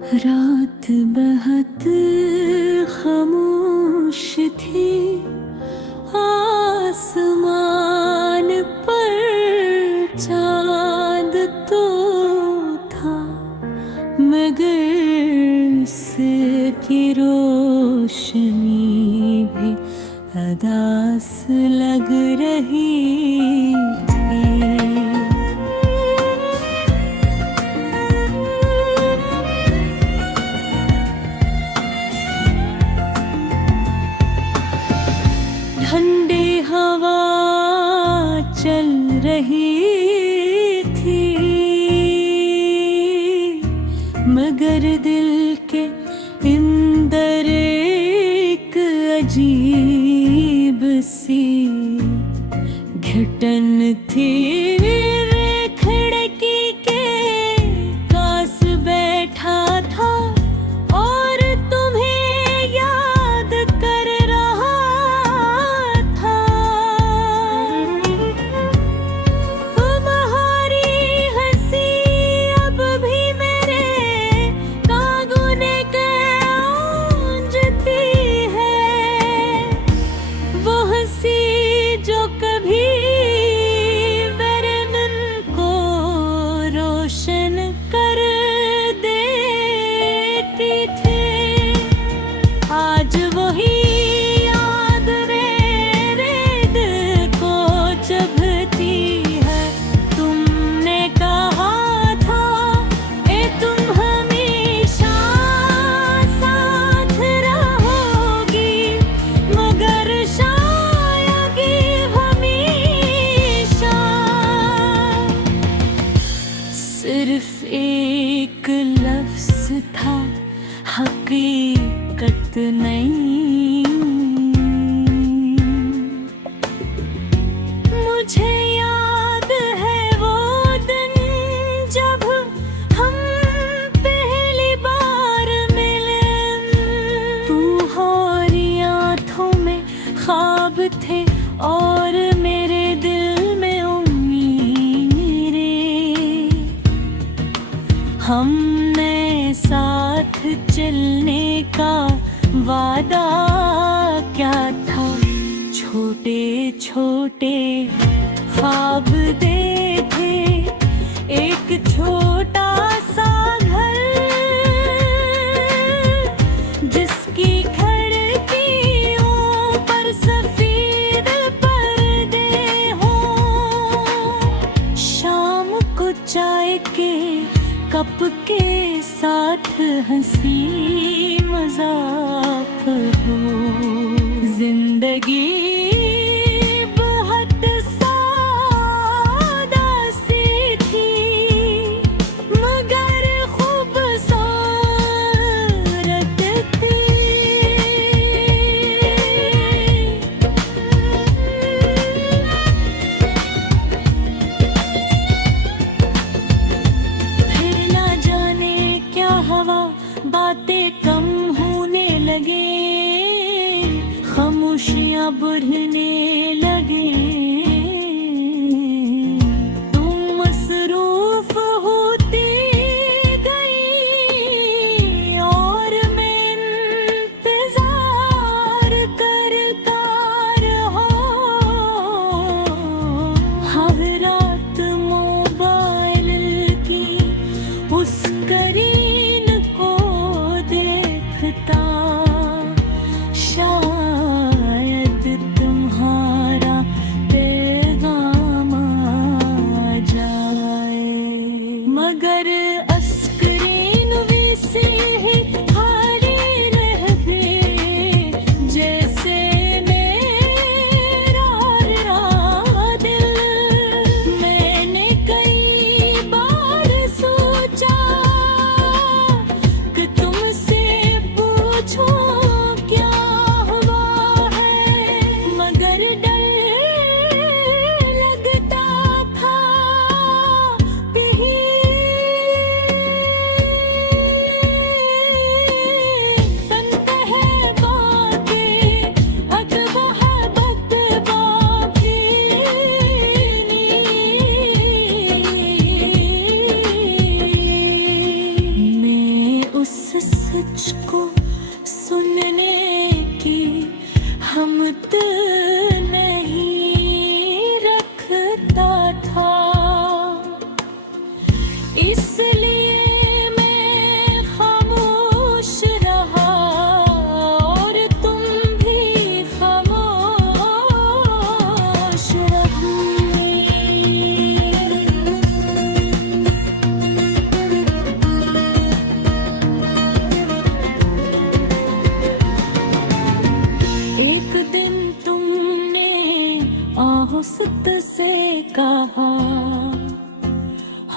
रात बहुत खामोश थी, आसमान पर चांद तो था, मगर इसकी रोशनी भी अदास लग रही थी। ठंडी हवा चल रही थी, मगर दिल के अंदर एक अजीब सी घटन थी। खिड़की के पास बैठा था और तुम्हें याद कर रहा था। तुम्हारी हंसी अब भी मेरे कागुने के गूंजती है, वो हंसी जो कभी मेरे मन को रोशन कर देती थी। आज वही याद मेरे दिल को चुभती है। तुमने कहा था तुम हमेशा साथ रहोगी, मगर शायद हमेशा सिर्फ एक लफ्ज था, हकीकत नहीं। मुझे याद है वो दिन जब हम पहली बार मिले। तुम्हारी आँखों में ख्वाब थे और मेरे दिल में उम्मीदें। हमने साथ चलने का वादा क्या था, छोटे छोटे ख्वाब देखे, एक छोटा सा घर जिसकी खिड़कियों पर सफेद पर्दे हों। शाम को चाय के कप के साथ हंसी मजाक हो। जिंदगी बहुत सादा सी थी, मगर खूबसूरत थी। फिर ना जाने क्या हवा, बातें कम होने लगे, खामोशियां बढ़ने लगे। तुम मसरूफ होती गई और मैं इंतजार करता रहा। हर रात मोबाइल की उस स्क्रीन को देखता, शायद तुम्हारा पैगाम आ जाए, मगर स्क्रीन वैसे ही खाली रह गई जैसे मेरा दिल। मैंने कई बार सोचा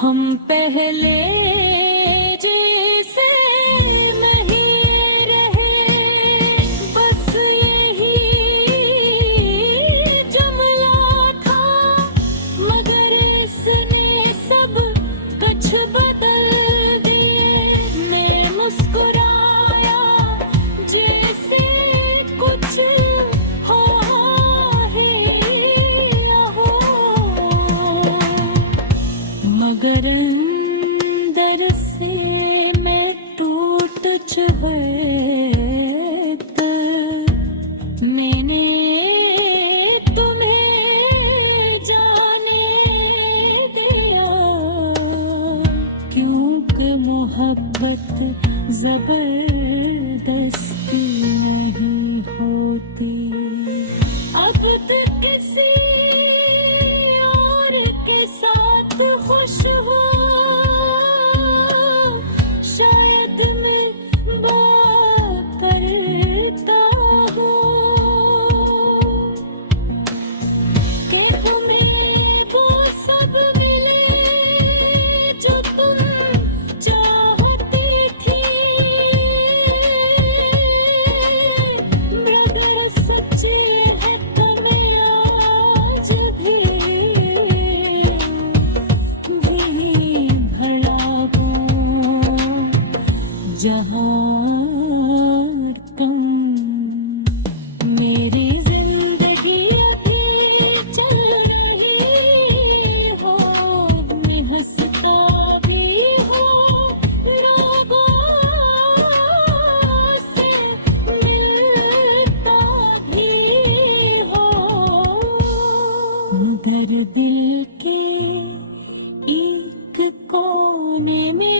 हम पहले जैसे नहीं रहे, बस यही जुमला था, मगर इसने सब कुछ बदल दिए। मैं मुस्कुराया जैसे कुछ हो ही न हो, मगर अंदर से मैं टूट चुका। मैंने तुम्हें जाने दिया, क्योंकि मोहब्बत जबरदस्ती नहीं होती। अब तक किसी और के साथ खुश हो, शायद मैं बात करता हूँ कि तुम्हें वो सब मिले जो तुम चाहती थी। ब्रदर सच ये है कि मैं आज भी भला हूँ जहाँ कम। मेरी जिंदगी अभी चल रही हो, मैं हंसता भी हूँ, लोगों से मिलता भी हो, मगर दिल के एक कोने में